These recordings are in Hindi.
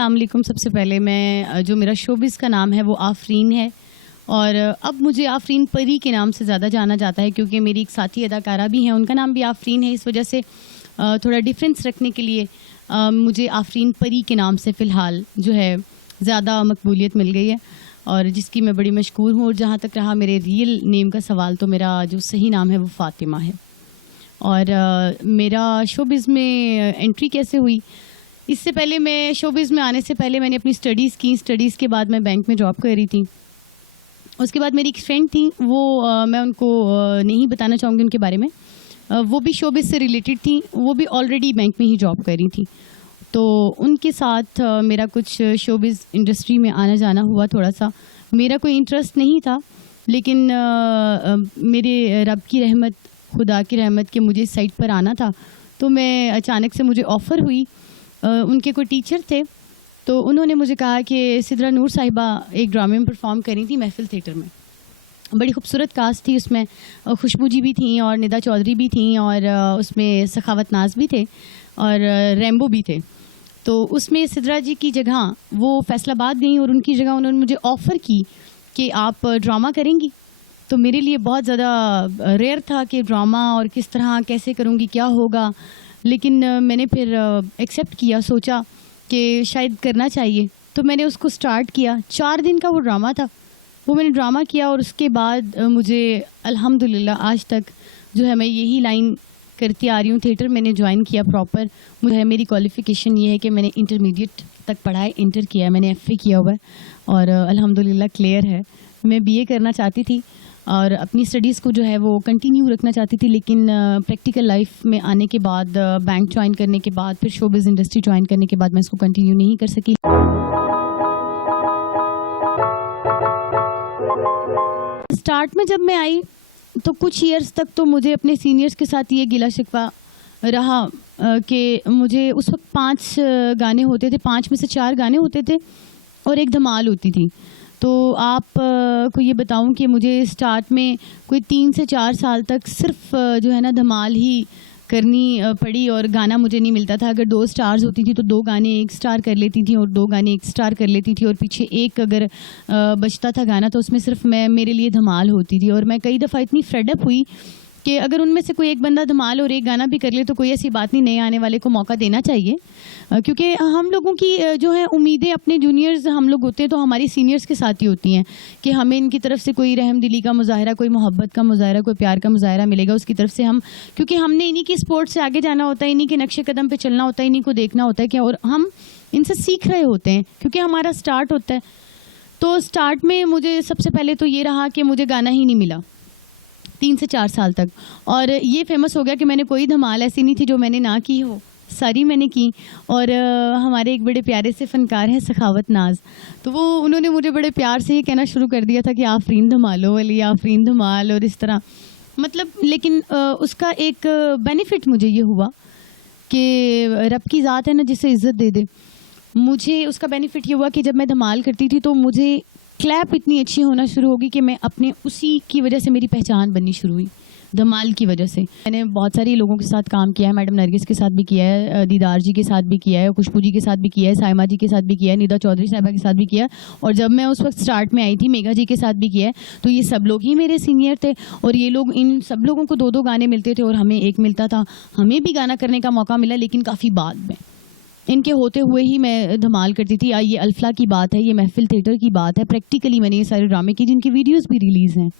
अस्सलाम वालेकुम। सबसे पहले मैं जो मेरा शोबिज़ का नाम है वो आफरीन है और अब मुझे आफरीन परी के नाम से ज़्यादा जाना जाता है क्योंकि मेरी एक साथी अदाकारा भी हैं, उनका नाम भी आफरीन है। इस वजह से थोड़ा डिफरेंस रखने के लिए मुझे आफरीन परी के नाम से फ़िलहाल जो है ज़्यादा मकबूलियत मिल गई है और जिसकी मैं बड़ी मशकूर हूँ। और जहाँ तक रहा मेरे रियल नेम का सवाल, तो मेरा जो सही नाम है वो फ़ातिमा है। और मेरा शोबिज़ में एंट्री कैसे हुई, इससे पहले मैं शोबिज़ में आने से पहले मैंने अपनी स्टडीज़ की। स्टडीज़ के बाद मैं बैंक में जॉब कर रही थी। उसके बाद मेरी एक फ्रेंड थी, वो मैं उनको नहीं बताना चाहूँगी उनके बारे में, वो भी शोबिज़ से रिलेटेड थी, वो भी ऑलरेडी बैंक में ही जॉब कर रही थी। तो उनके साथ मेरा कुछ शोबिज़ इंडस्ट्री में आना जाना हुआ। थोड़ा सा मेरा कोई इंटरेस्ट नहीं था, लेकिन मेरे रब की रहमत, खुदा की रहमत के मुझे इस साइड पर आना था। तो मैं अचानक से मुझे ऑफ़र हुई, उनके कोई टीचर थे तो उन्होंने मुझे कहा कि सिद्रा नूर साहिबा एक ड्रामे में परफॉर्म करी थी महफिल थिएटर में। बड़ी खूबसूरत कास्ट थी, उसमें खुशबू जी भी थी और निदा चौधरी भी थी और उसमें सखावत नाज भी थे और रैम्बो भी थे। तो उसमें सिद्रा जी की जगह वो फैसलाबाद गई और उनकी जगह उन्होंने मुझे ऑफ़र की कि आप ड्रामा करेंगी। तो मेरे लिए बहुत ज़्यादा रेयर था कि ड्रामा और किस तरह कैसे करूँगी, क्या होगा, लेकिन मैंने फिर एक्सेप्ट किया, सोचा कि शायद करना चाहिए। तो मैंने उसको स्टार्ट किया। 4 दिन का वो ड्रामा था, वो मैंने ड्रामा किया और उसके बाद मुझे अल्हम्दुलिल्लाह आज तक जो है मैं यही लाइन करती आ रही हूँ। थिएटर मैंने ज्वाइन किया प्रॉपर। मुझे मेरी क्वालिफ़िकेशन ये है कि मैंने इंटरमीडिएट तक पढ़ा है, इंटर किया है, मैंने FA किया हुआ है और अल्हम्दुलिल्लाह क्लियर है। मैं BA करना चाहती थी और अपनी स्टडीज़ को जो है वो कंटिन्यू रखना चाहती थी, लेकिन प्रैक्टिकल लाइफ में आने के बाद, बैंक ज्वाइन करने के बाद, फिर शोबिज़ इंडस्ट्री ज्वाइन करने के बाद मैं इसको कंटिन्यू नहीं कर सकी। स्टार्ट में जब मैं आई तो कुछ ईयर्स तक तो मुझे अपने सीनियर्स के साथ ये गिला शिकवा रहा कि मुझे उस वक्त 5 गाने होते थे, 5 में से 4 गाने होते थे और एक धमाल होती थी। तो आप को ये बताऊं कि मुझे स्टार्ट में कोई 3 से 4 साल तक सिर्फ जो है ना धमाल ही करनी पड़ी और गाना मुझे नहीं मिलता था। अगर 2 स्टार्स होती थी तो 2 गाने 1 स्टार कर लेती थी और 2 गाने 1 स्टार कर लेती थी और पीछे एक अगर बचता था गाना तो उसमें सिर्फ मेरे लिए धमाल होती थी। और मैं कई दफ़ा इतनी फ्रेडअप हुई कि अगर उनमें से कोई एक बंदा धमाल और एक गाना भी कर ले तो कोई ऐसी बात नहीं, नए आने वाले को मौका देना चाहिए, क्योंकि हम लोगों की जो है उम्मीदें अपने जूनियर्स हम लोग होते हैं तो हमारी सीनियर्स के साथ ही होती हैं कि हमें इनकी तरफ से कोई रहम दिली का मुजाहरा, कोई मोहब्बत का मुजाहरा, कोई प्यार का मुजाहरा मिलेगा उसकी तरफ से। हम क्योंकि हमने इन्हीं की स्पोर्ट से आगे जाना होता है, इन्हीं के नक्शे कदम पर चलना होता है, इन्हीं को देखना होता है क्या, और हम इनसे सीख रहे होते हैं क्योंकि हमारा स्टार्ट होता है। तो स्टार्ट में मुझे सबसे पहले तो ये रहा कि मुझे गाना ही नहीं मिला 3 से 4 साल तक, और ये फेमस हो गया कि मैंने कोई धमाल ऐसी नहीं थी जो मैंने ना की हो, सारी मैंने की। और हमारे एक बड़े प्यारे से फ़नकार हैं सखावत नाज, तो वो उन्होंने मुझे बड़े प्यार से ये कहना शुरू कर दिया था कि आफरीन धमालो वाली, आफरीन धमाल, और इस तरह मतलब। लेकिन उसका एक बेनिफिट मुझे ये हुआ कि रब की ज़ात है ना जिसे इज़्ज़त दे दे। मुझे उसका बेनिफिट ये हुआ कि जब मैं धमाल करती थी तो मुझे क्लैप इतनी अच्छी होना शुरू होगी कि मैं अपने उसी की वजह से मेरी पहचान बननी शुरू हुई, धमाल की वजह से। मैंने बहुत सारे लोगों के साथ काम किया है, मैडम नरगिस के साथ भी किया है, दीदार जी के साथ भी किया है, खुशबू जी के साथ भी किया है, साइमा जी के साथ भी किया है, निदा चौधरी साहिबा के साथ भी किया है, और जब मैं उस वक्त स्टार्ट में आई थी मेघा जी के साथ भी किया है। तो ये सब लोग ही मेरे सीनियर थे और ये लोग, इन सब लोगों को 2-2 गाने मिलते थे और हमें एक मिलता था। हमें भी गाना करने का मौका मिला लेकिन काफ़ी बाद में, इनके होते हुए ही मैं धमाल करती थी। ये अल्फला की बात है, ये महफिल थिएटर की बात है। प्रैक्टिकली मैंने ये सारे ड्रामे की जिनकी वीडियोस भी रिलीज़ हैं।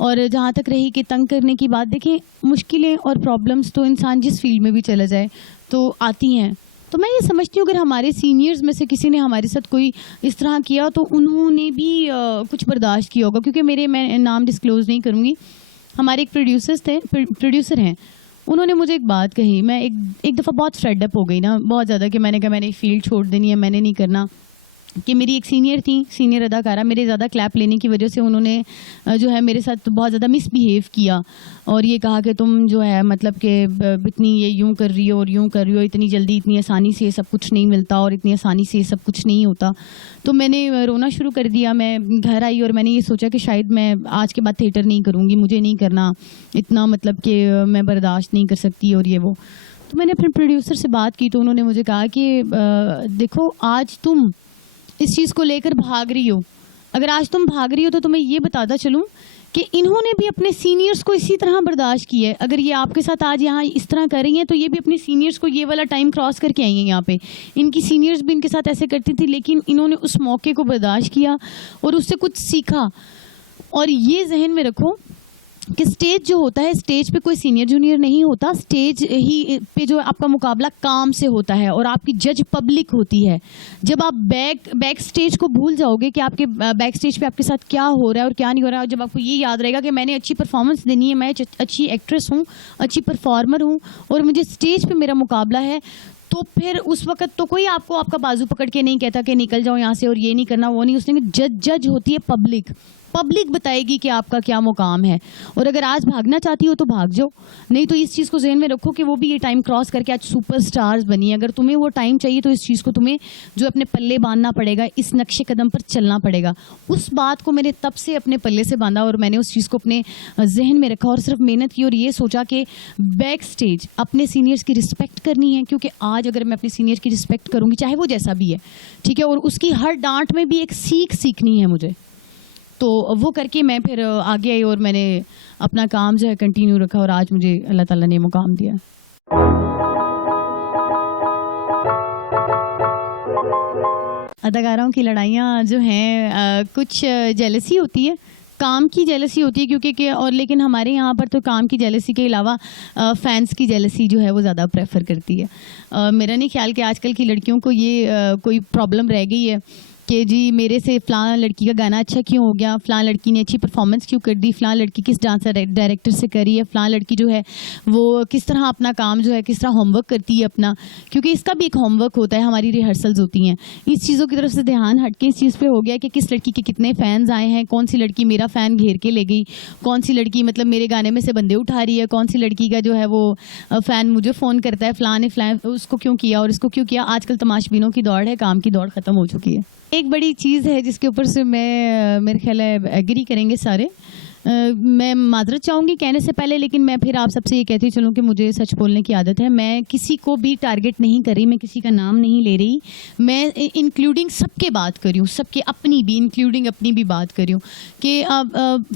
और जहाँ तक रही कि तंग करने की बात, देखें मुश्किलें और प्रॉब्लम्स तो इंसान जिस फील्ड में भी चला जाए तो आती हैं। तो मैं ये समझती हूँ अगर हमारे सीनियर्स में से किसी ने हमारे साथ कोई इस तरह किया तो उन्होंने भी कुछ बर्दाश्त किया होगा, क्योंकि मैं नाम डिस्क्लोज़ नहीं करूँगी। हमारे एक प्रोड्यूसर हैं, उन्होंने मुझे एक बात कही। मैं एक दफ़ा बहुत फ्रेडअप हो गई ना, बहुत ज़्यादा, कि मैंने कहा मैंने फील्ड छोड़ देनी है, मैंने नहीं करना। कि मेरी एक सीनियर थी, सीनियर अदाकारा, मेरे ज़्यादा क्लैप लेने की वजह से उन्होंने जो है मेरे साथ बहुत ज़्यादा मिसबिहेव किया और ये कहा कि तुम जो है मतलब कि इतनी ये यूँ कर रही हो और यूँ कर रही हो, इतनी जल्दी इतनी आसानी से ये सब कुछ नहीं मिलता और इतनी आसानी से ये सब कुछ नहीं होता। तो मैंने रोना शुरू कर दिया। मैं घर आई और मैंने ये सोचा कि शायद मैं आज के बाद थिएटर नहीं करूँगी, मुझे नहीं करना इतना, मतलब कि मैं बर्दाश्त नहीं कर सकती और ये वो। तो मैंने अपने प्रोड्यूसर से बात की तो उन्होंने मुझे कहा कि देखो आज तुम इस चीज़ को लेकर भाग रही हो, अगर आज तुम भाग रही हो तो तुम्हें ये बताता चलूँ कि इन्होंने भी अपने सीनियर्स को इसी तरह बर्दाश्त किया है। अगर ये आपके साथ आज यहाँ इस तरह कर रही हैं तो ये भी अपने सीनियर्स को ये वाला टाइम क्रॉस करके आई हैं यहाँ पे। इनकी सीनियर्स भी इनके साथ ऐसे करती थी, लेकिन इन्होंने उस मौके को बर्दाश्त किया और उससे कुछ सीखा। और ये जहन में रखो कि स्टेज जो होता है, स्टेज पे कोई सीनियर जूनियर नहीं होता, स्टेज ही पे जो आपका मुकाबला काम से होता है और आपकी जज पब्लिक होती है। जब आप बैक स्टेज को भूल जाओगे कि आपके बैक स्टेज पे आपके साथ क्या हो रहा है और क्या नहीं हो रहा है, और जब आपको ये याद रहेगा कि मैंने अच्छी परफॉर्मेंस देनी है, मैं अच्छी एक्ट्रेस हूँ, अच्छी परफॉर्मर हूँ और मुझे स्टेज पे मेरा मुकाबला है, तो फिर उस वक्त तो कोई आपको आपका बाजू पकड़ के नहीं कहता कि निकल जाओ यहाँ से और ये नहीं करना वो नहीं। उसने जज होती है पब्लिक बताएगी कि आपका क्या मुकाम है। और अगर आज भागना चाहती हो तो भाग जाओ, नहीं तो इस चीज़ को ज़हन में रखो कि वो भी ये टाइम क्रॉस करके आज सुपरस्टार्स बनी है। अगर तुम्हें वो टाइम चाहिए तो इस चीज़ को तुम्हें जो अपने पल्ले बांधना पड़ेगा, इस नक्शे कदम पर चलना पड़ेगा। उस बात को मैंने तब से अपने पल्ले से बांधा और मैंने उस चीज़ को अपने जहन में रखा और सिर्फ मेहनत की और ये सोचा कि बैक स्टेज अपने सीनियर्स की रिस्पेक्ट करनी है, क्योंकि आज अगर मैं अपने सीनियर की रिस्पेक्ट करूँगी, चाहे वो जैसा भी है, ठीक है, और उसकी हर डांट में भी एक सीखनी है मुझे, तो वो करके मैं फिर आगे आई और मैंने अपना काम जो है कंटिन्यू रखा और आज मुझे अल्लाह ताला ने मुकाम दिया। अदाकारों की लड़ाइयाँ जो हैं कुछ जेलसी होती है, काम की जेलसी होती है क्योंकि और लेकिन हमारे यहाँ पर तो काम की जेलसी के अलावा फैंस की जेलसी जो है वो ज़्यादा प्रेफर करती है। मेरा नहीं ख्याल कि आजकल की लड़कियों को ये कोई प्रॉब्लम रह गई है कि जी मेरे से फ़लाँ लड़की का गाना अच्छा क्यों हो गया, फ़लाँ लड़की ने अच्छी परफॉर्मेंस क्यों कर दी, फ़लाँ लड़की किस डांसर डायरेक्टर से करी है, फ़लाँ लड़की जो है वो किस तरह अपना काम जो है किस तरह होमवर्क करती है अपना, क्योंकि इसका भी एक होमवर्क होता है, हमारी रिहर्सल्स होती हैं। इस चीज़ों की तरफ से ध्यान हट के इस चीज़ पे हो गया कि किस लड़की के कितने फ़ैन्स आए हैं, कौन सी लड़की मेरा फ़ैन घेर के ले गई, कौन सी लड़की मतलब मेरे गाने में से बंदे उठा रही है, कौन सी लड़की का जो है वो फ़ैन मुझे फ़ोन करता है फ़लाँ ने उसको क्यों किया और इसको क्यों किया। आजकल तमाशबीनों की दौड़ है, काम की दौड़ ख़त्म हो चुकी है। एक बड़ी चीज़ है जिसके ऊपर से मैं मेरे ख्याल है एग्री करेंगे सारे, मैं माजरत चाहूँगी कहने से पहले, लेकिन मैं फिर आप सबसे ये कहती चलूँ कि मुझे सच बोलने की आदत है। मैं किसी को भी टारगेट नहीं कर रही, मैं किसी का नाम नहीं ले रही, मैं इंक्लूडिंग सबके बात कर रही हूँ, सबके अपनी भी इंक्लूडिंग अपनी भी बात कर रही हूँ कि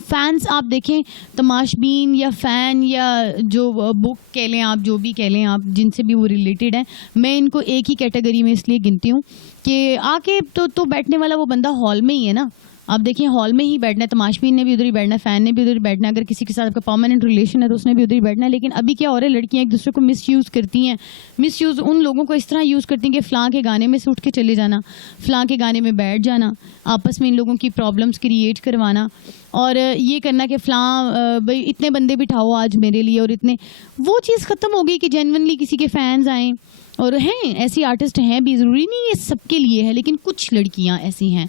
फैंस आप देखें, तमाशबीन या फ़ैन या जो बुक कह लें आप, जो भी कह लें आप, जिनसे भी वो रिलेटेड हैं, मैं इनको एक ही कैटेगरी में इसलिए गिनती हूँ कि आके तो बैठने वाला वो बंदा हॉल में ही है ना। आप देखिए हॉल में ही बैठना है, तमाशबीन ने भी उधर ही बैठना है, फ़ैन ने भी उधर ही बैठना है, अगर किसी के साथ आपका परमानेंट रिलेशन है तो उसने भी उधर ही बैठना है। लेकिन अभी क्या हो रहा है, लड़कियां एक दूसरे को मिसयूज़ करती हैं, मिसयूज़ उन लोगों को इस तरह यूज़ करती हैं कि फ़लाँ के गाने में से उठ के चले जाना, फ़लाँ के गाने में बैठ जाना, आपस में इन लोगों की प्रॉब्लम्स क्रिएट करवाना और ये करना कि फ़लाँ भाई इतने बंदे बिठाओ आज मेरे लिए, और इतने वो चीज़ ख़त्म हो गई कि जेन्युइनली किसी के फ़ैन्स आएँ। और हैं ऐसी आर्टिस्ट हैं भी, ज़रूरी नहीं ये सबके लिए है, लेकिन कुछ लड़कियां ऐसी हैं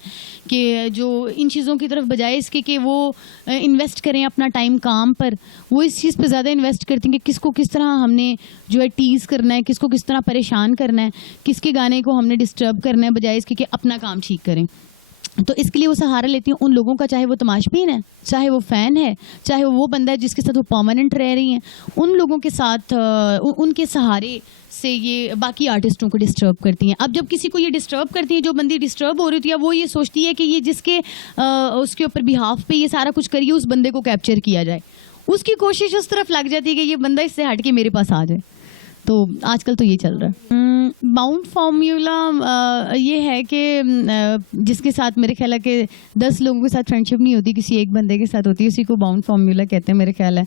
कि जो इन चीज़ों की तरफ बजाय इसके कि वो इन्वेस्ट करें अपना टाइम काम पर, वो इस चीज़ पे ज़्यादा इन्वेस्ट करती हैं कि किसको किस तरह हमने जो है टीज़ करना है, किसको किस तरह परेशान करना है, किसके गाने को हमने डिस्टर्ब करना है, बजाय इसके कि अपना काम ठीक करें। तो इसके लिए वो सहारा लेती हैं उन लोगों का, चाहे वो तमाशबीन है, चाहे वो फ़ैन है, चाहे वो बंदा है जिसके साथ वो परमानेंट रह रही हैं, उन लोगों के साथ उनके सहारे से ये बाकी आर्टिस्टों को डिस्टर्ब करती हैं। अब जब किसी को ये डिस्टर्ब करती हैं, जो बंदी डिस्टर्ब हो रही थी, वो ये सोचती है कि ये जिसके उसके ऊपर बिहाफ पे ये सारा कुछ करिए उस बंदे को कैप्चर किया जाए, उसकी कोशिश उस तरफ लग जाती है कि ये बंदा इससे हट के मेरे पास आ जाए। तो आजकल तो ये चल रहा है। बाउंड फार्मूला ये है कि जिसके साथ मेरे ख्याल है कि 10 लोगों के साथ फ्रेंडशिप नहीं होती, किसी एक बंदे के साथ होती है, उसी को बाउंड फार्मूला कहते हैं मेरे ख्याल है।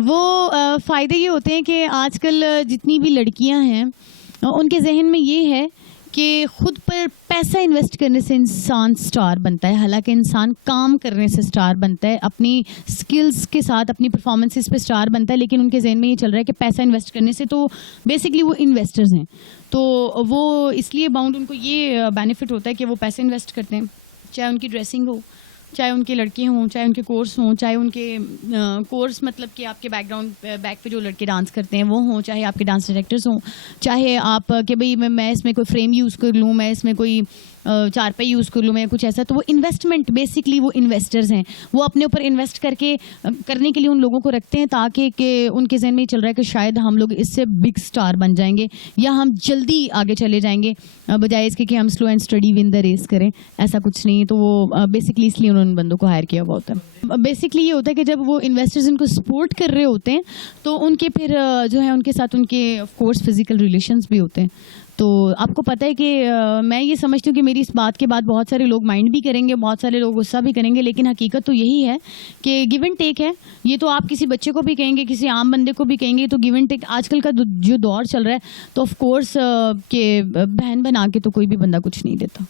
वो फ़ायदे ये होते हैं कि आजकल जितनी भी लड़कियां हैं उनके जहन में ये है कि खुद पर पैसा इन्वेस्ट करने से इंसान स्टार बनता है, हालांकि इंसान काम करने से स्टार बनता है, अपनी स्किल्स के साथ अपनी परफॉर्मेंसेस पे स्टार बनता है। लेकिन उनके जहन में ये चल रहा है कि पैसा इन्वेस्ट करने से, तो बेसिकली वो इन्वेस्टर्स हैं, तो वो इसलिए बाउंड उनको ये बेनिफिट होता है कि वो पैसे इन्वेस्ट करते हैं, चाहे उनकी ड्रेसिंग हो, चाहे उनके लड़के हों, चाहे उनके कोर्स हों, चाहे उनके कोर्स मतलब कि आपके बैकग्राउंड बैक पे जो लड़के डांस करते हैं वो हों, चाहे आपके डांस डायरेक्टर्स हों, चाहे आप कि भाई मैं इसमें कोई फ्रेम यूज़ कर लूँ, मैं इसमें कोई चारपाई यूज़ कर लूँ मैं, कुछ ऐसा। तो वो इन्वेस्टमेंट, बेसिकली वो इन्वेस्टर्स हैं, वो अपने ऊपर इन्वेस्ट करने के लिए उन लोगों को रखते हैं, ताकि कि उनके जहन में ये चल रहा है कि शायद हम लोग इससे बिग स्टार बन जाएंगे या हम जल्दी आगे चले जाएंगे, बजाय इसके कि हम slow and steady win the race करें। ऐसा कुछ नहीं है। तो वो बेसिकली इसलिए उन्होंने बंदों को हायर किया हुआ होता है। बेसिकली ये होता है कि जब वो इन्वेस्टर्स इनको सपोर्ट कर रहे होते हैं तो उनके फिर जो है उनके साथ उनके ऑफ कोर्स फिजिकल रिलेशंस भी होते हैं। तो आपको पता है कि मैं ये समझती हूँ कि मेरी इस बात के बाद बहुत सारे लोग माइंड भी करेंगे, बहुत सारे लोग गुस्सा भी करेंगे, लेकिन हकीकत तो यही है कि गिव एंड टेक है। ये तो आप किसी बच्चे को भी कहेंगे, किसी आम बंदे को भी कहेंगे, तो गिव एंड टेक आजकल का जो दौर चल रहा है, तो ऑफ कोर्स के बहन बना के तो कोई भी बंदा कुछ नहीं देता।